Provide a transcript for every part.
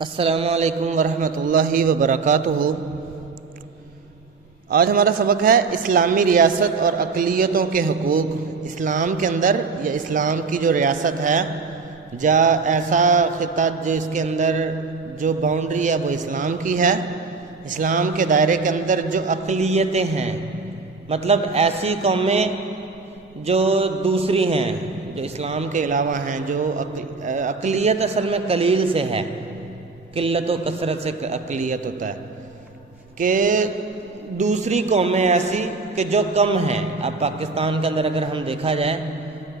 السلام علیکم ورحمۃ اللہ وبرکاتہ۔ آج ہمارا سبق ہے اسلامی ریاست اور اقلیتوں کے حقوق۔ اسلام کے اندر یا اسلام کی جو ریاست ہے یا ایسا خطہ جو اس کے اندر جو باؤنڈری ہے وہ اسلام کی ہے، اسلام کے دائرے کے اندر جو اقلیتیں ہیں، مطلب ایسی قومیں جو دوسری ہیں، جو اسلام کے علاوہ ہیں، جو اقلیت اصل میں قلیل سے ہے، قلت و کثرت سے اقلیت ہوتا ہے کہ دوسری قومیں ایسی کہ جو کم ہیں۔ اب پاکستان کے اندر اگر ہم دیکھا جائے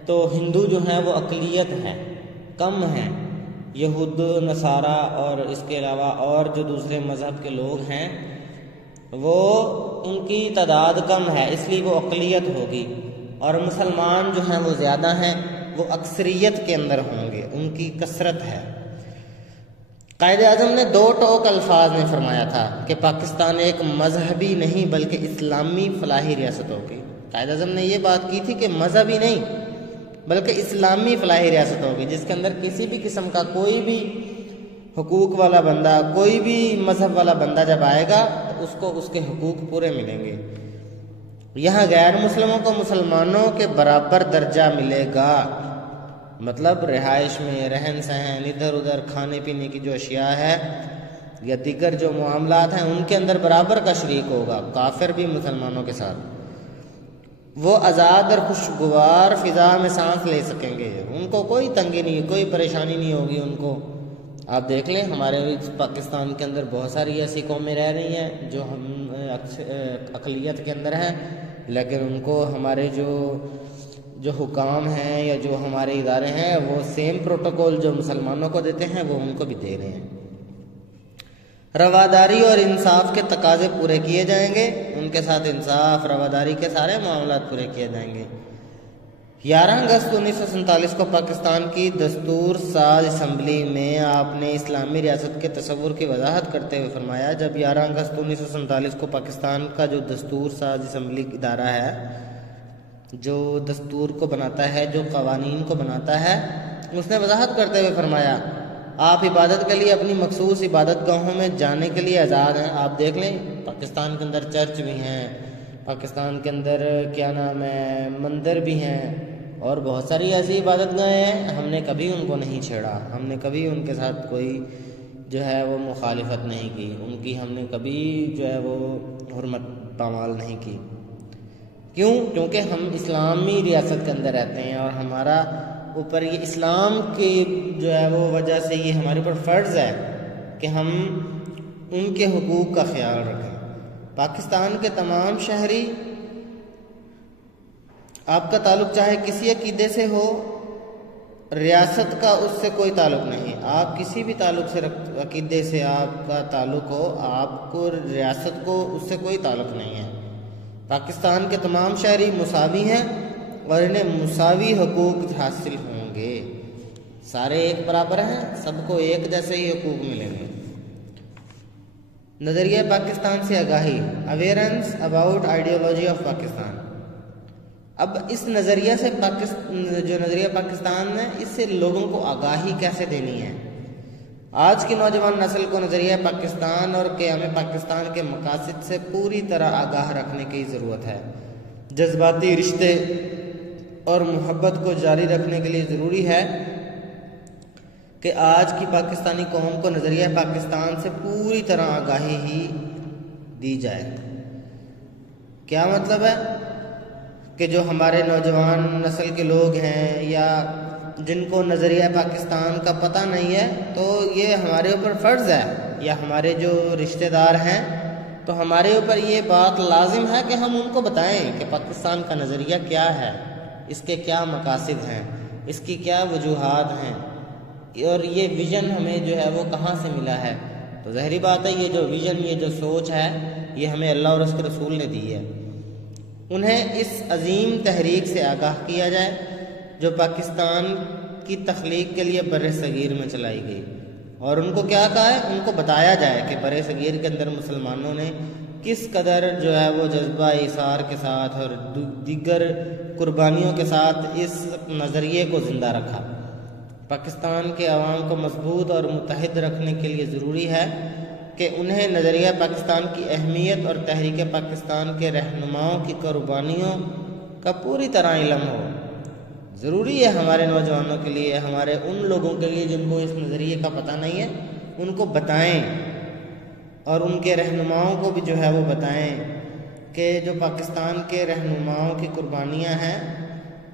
تو ہندو جو ہیں وہ اقلیت ہیں، کم ہیں، یہود نصارہ اور اس کے علاوہ اور جو دوسرے مذہب کے لوگ ہیں وہ ان کی تعداد کم ہے، اس لیے وہ اقلیت ہوگی، اور مسلمان جو ہیں وہ زیادہ ہیں، وہ اکثریت کے اندر ہوں گے، ان کی کثرت ہے۔ قائد اعظم نے دو ٹوک الفاظ میں فرمایا تھا کہ پاکستان ایک مذہبی نہیں بلکہ اسلامی فلاحی ریاست ہوگی۔ قائد اعظم نے یہ بات کی تھی کہ مذہبی نہیں بلکہ اسلامی فلاحی ریاست ہوگی، جس کے اندر کسی بھی قسم کا کوئی بھی حقوق والا بندہ، کوئی بھی مذہب والا بندہ جب آئے گا تو اس کو اس کے حقوق پورے ملیں گے۔ یہاں غیر مسلموں کو مسلمانوں کے برابر درجہ ملے گا، مطلب رہائش میں، رہن سہن، ادھر ادھر کھانے پینے کی جو اشیاء ہے یا دیگر جو معاملات ہیں ان کے اندر برابر کا شریک ہوگا، کافر بھی مسلمانوں کے ساتھ۔ وہ آزاد اور خوشگوار فضا میں سانس لے سکیں گے، ان کو کوئی تنگی نہیں، کوئی پریشانی نہیں ہوگی ان کو۔ آپ دیکھ لیں ہمارے پاکستان کے اندر بہت ساری ایسی قومیں رہ رہی ہیں جو ہم اقلیت کے اندر ہیں، لیکن ان کو ہمارے جو حکام ہیں یا جو ہمارے ادارے ہیں وہ سیم پروٹوکول جو مسلمانوں کو دیتے ہیں وہ ان کو بھی دے رہے ہیں۔ رواداری اور انصاف کے تقاضے پورے کیے جائیں گے، ان کے ساتھ انصاف، رواداری کے سارے معاملات پورے کیے جائیں گے۔ 11 اگست 1947 کو پاکستان کی دستور ساز اسمبلی میں آپ نے اسلامی ریاست کے تصور کی وضاحت کرتے ہوئے فرمایا، جب 11 اگست 1947 کو پاکستان کا جو دستور ساز اسمبلی ادارہ ہے، جو دستور کو بناتا ہے، جو قوانین کو بناتا ہے، اس نے وضاحت کرتے ہوئے فرمایا آپ عبادت کے لیے اپنی مخصوص عبادت گاہوں میں جانے کے لیے آزاد ہیں۔ آپ دیکھ لیں پاکستان کے اندر چرچ بھی ہیں، پاکستان کے اندر کیا نام ہے مندر بھی ہیں، اور بہت ساری ایسی عبادت گاہیں ہیں، ہم نے کبھی ان کو نہیں چھیڑا، ہم نے کبھی ان کے ساتھ کوئی جو ہے وہ مخالفت نہیں کی، ان کی ہم نے کبھی جو ہے وہ حرمت پامال نہیں کی۔ کیوں؟ کیونکہ ہم اسلامی ریاست کے اندر رہتے ہیں اور ہمارا اوپر یہ اسلام کی جو ہے وہ وجہ سے یہ ہمارے اوپر فرض ہے کہ ہم ان کے حقوق کا خیال رکھیں۔ پاکستان کے تمام شہری، آپ کا تعلق چاہے کسی عقیدے سے ہو، ریاست کا اس سے کوئی تعلق نہیں، آپ کسی بھی تعلق سے عقیدے سے آپ کا تعلق ہو، آپ کو ریاست کو اس سے کوئی تعلق نہیں ہے۔ پاکستان کے تمام شہری مساوی ہیں اور انہیں مساوی حقوق حاصل ہوں گے، سارے ایک برابر ہیں، سب کو ایک جیسے ہی حقوق ملیں گے۔ نظریہ پاکستان سے آگاہی، awareness about ideology of Pakistan. اب اس نظریہ سے جو نظریہ پاکستان ہے، اس سے لوگوں کو آگاہی کیسے دینی ہے؟ آج کی نوجوان نسل کو نظریہ پاکستان اور قیام پاکستان کے مقاصد سے پوری طرح آگاہ رکھنے کی ضرورت ہے۔ جذباتی رشتے اور محبت کو جاری رکھنے کے لیے ضروری ہے کہ آج کی پاکستانی قوم کو نظریہ پاکستان سے پوری طرح آگاہی ہی دی جائے۔ کیا مطلب ہے؟ کہ جو ہمارے نوجوان نسل کے لوگ ہیں یا جن کو نظریہ پاکستان کا پتہ نہیں ہے، تو یہ ہمارے اوپر فرض ہے، یا ہمارے جو رشتہ دار ہیں تو ہمارے اوپر یہ بات لازم ہے کہ ہم ان کو بتائیں کہ پاکستان کا نظریہ کیا ہے، اس کے کیا مقاصد ہیں، اس کی کیا وجوہات ہیں، اور یہ ویژن ہمیں جو ہے وہ کہاں سے ملا ہے۔ تو ظاہری بات ہے یہ جو ویژن، یہ جو سوچ ہے، یہ ہمیں اللہ اور اس کے رسول نے دی ہے۔ انہیں اس عظیم تحریک سے آگاہ کیا جائے جو پاکستان کی تخلیق کے لیے بر صغیر میں چلائی گئی، اور ان کو کیا کہا ہے؟ ان کو بتایا جائے کہ بر صغیر کے اندر مسلمانوں نے کس قدر جو ہے وہ جذبہ ایثار کے ساتھ اور دیگر قربانیوں کے ساتھ اس نظریے کو زندہ رکھا۔ پاکستان کے عوام کو مضبوط اور متحد رکھنے کے لیے ضروری ہے کہ انہیں نظریہ پاکستان کی اہمیت اور تحریک پاکستان کے رہنماؤں کی قربانیوں کا پوری طرح علم ہو۔ ضروری ہے ہمارے نوجوانوں کے لیے، ہمارے ان لوگوں کے لیے جن کو اس نظریے کا پتہ نہیں ہے، ان کو بتائیں اور ان کے رہنماؤں کو بھی جو ہے وہ بتائیں کہ جو پاکستان کے رہنماؤں کی قربانیاں ہیں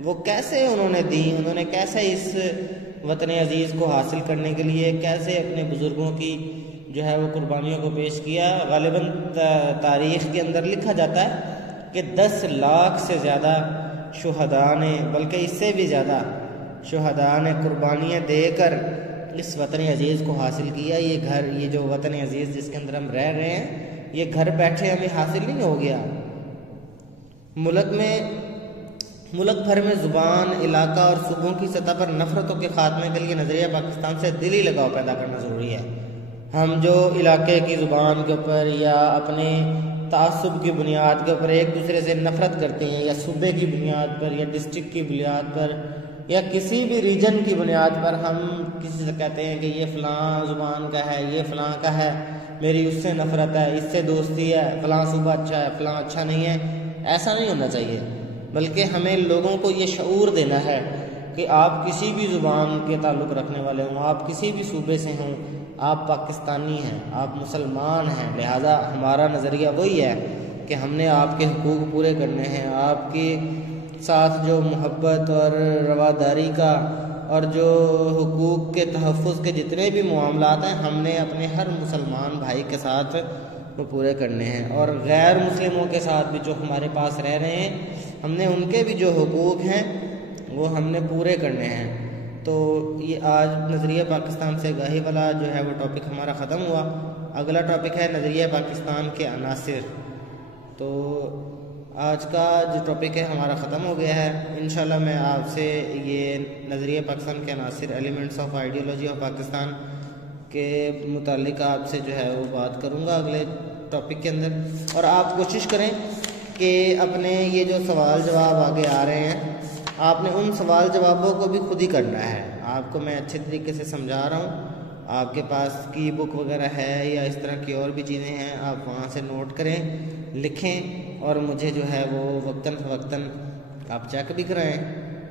وہ کیسے انہوں نے دی، انہوں نے کیسے اس وطن عزیز کو حاصل کرنے کے لیے کیسے اپنے بزرگوں کی جو ہے وہ قربانیوں کو پیش کیا۔ غالباً تاریخ کے اندر لکھا جاتا ہے کہ 10 لاکھ سے زیادہ شہداء نے، بلکہ اس سے بھی زیادہ شہداء نے قربانیاں دے کر اس وطن عزیز کو حاصل کیا۔ یہ جو وطن عزیز جس کے اندر ہم رہ رہے ہیں، یہ گھر بیٹھے ہمیں حاصل نہیں ہو گیا۔ ملک بھر میں زبان، علاقہ اور صوبوں کی سطح پر نفرتوں کے خاتمے کے لیے نظریہ پاکستان سے دلی لگاؤ پیدا کرنا ضروری ہے۔ ہم جو علاقے کی زبان کے اوپر یا اپنے تعصب کی بنیاد کے اوپر ایک دوسرے سے نفرت کرتے ہیں، یا صوبے کی بنیاد پر یا ڈسٹرکٹ کی بنیاد پر یا کسی بھی ریجن کی بنیاد پر ہم کسی سے کہتے ہیں کہ یہ فلاں زبان کا ہے، یہ فلاں کا ہے، میری اس سے نفرت ہے، اس سے دوستی ہے، فلاں صوبہ اچھا ہے، فلاں اچھا نہیں ہے، ایسا نہیں ہونا چاہیے۔ بلکہ ہمیں لوگوں کو یہ شعور دینا ہے کہ آپ کسی بھی زبان کے تعلق رکھنے والے ہوں، آپ کسی بھی صوبے سے ہوں، آپ پاکستانی ہیں، آپ مسلمان ہیں، لہذا ہمارا نظریہ وہی ہے کہ ہم نے آپ کے حقوق پورے کرنے ہیں، آپ کے ساتھ جو محبت اور رواداری کا اور جو حقوق کے تحفظ کے جتنے بھی معاملات ہیں ہم نے اپنے ہر مسلمان بھائی کے ساتھ وہ پورے کرنے ہیں، اور غیر مسلموں کے ساتھ بھی جو ہمارے پاس رہ رہے ہیں ہم نے ان کے بھی جو حقوق ہیں وہ ہم نے پورے کرنے ہیں۔ تو یہ آج نظریہ پاکستان سے آگاہی والا جو ہے وہ ٹاپک ہمارا ختم ہوا۔ اگلا ٹاپک ہے نظریہ پاکستان کے عناصر۔ تو آج کا جو ٹاپک ہے ہمارا ختم ہو گیا ہے۔ انشاءاللہ میں آپ سے یہ نظریہ پاکستان کے عناصر، elements of ideology of Pakistan کے متعلق آپ سے جو ہے وہ بات کروں گا اگلے ٹاپک کے اندر۔ اور آپ کوشش کریں کہ اپنے یہ جو سوال جواب آگے آ رہے ہیں آپ نے ان سوال جوابوں کو بھی خود ہی کرنا ہے۔ آپ کو میں اچھے طریقے سے سمجھا رہا ہوں، آپ کے پاس کی بک وغیرہ ہے یا اس طرح کی اور بھی چیزیں ہیں، آپ وہاں سے نوٹ کریں، لکھیں اور مجھے جو ہے وہ وقتاً فوقتاً آپ چیک بھی کرائیں۔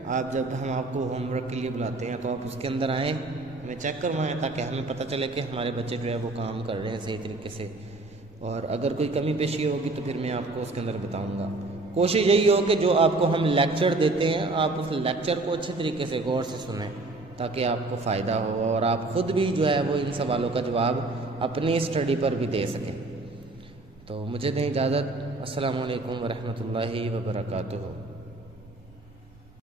آپ جب ہم آپ کو ہوم ورک کے لیے بلاتے ہیں تو آپ اس کے اندر آئیں، ہمیں چیک کروائیں تاکہ ہمیں پتہ چلے کہ ہمارے بچے جو ہے وہ کام کر رہے ہیں صحیح طریقے سے، اور اگر کوئی کمی پیشی ہوگی تو پھر میں آپ کو اس کے اندر بتاؤں گا۔ کوشش یہی ہو کہ جو آپ کو ہم لیکچر دیتے ہیں آپ اس لیکچر کو اچھے طریقے سے غور سے سنیں تاکہ آپ کو فائدہ ہو اور آپ خود بھی جو ہے وہ ان سوالوں کا جواب اپنی اسٹڈی پر بھی دے سکیں۔ تو مجھے دیں اجازت۔ السلام علیکم ورحمۃ اللہ وبرکاتہ۔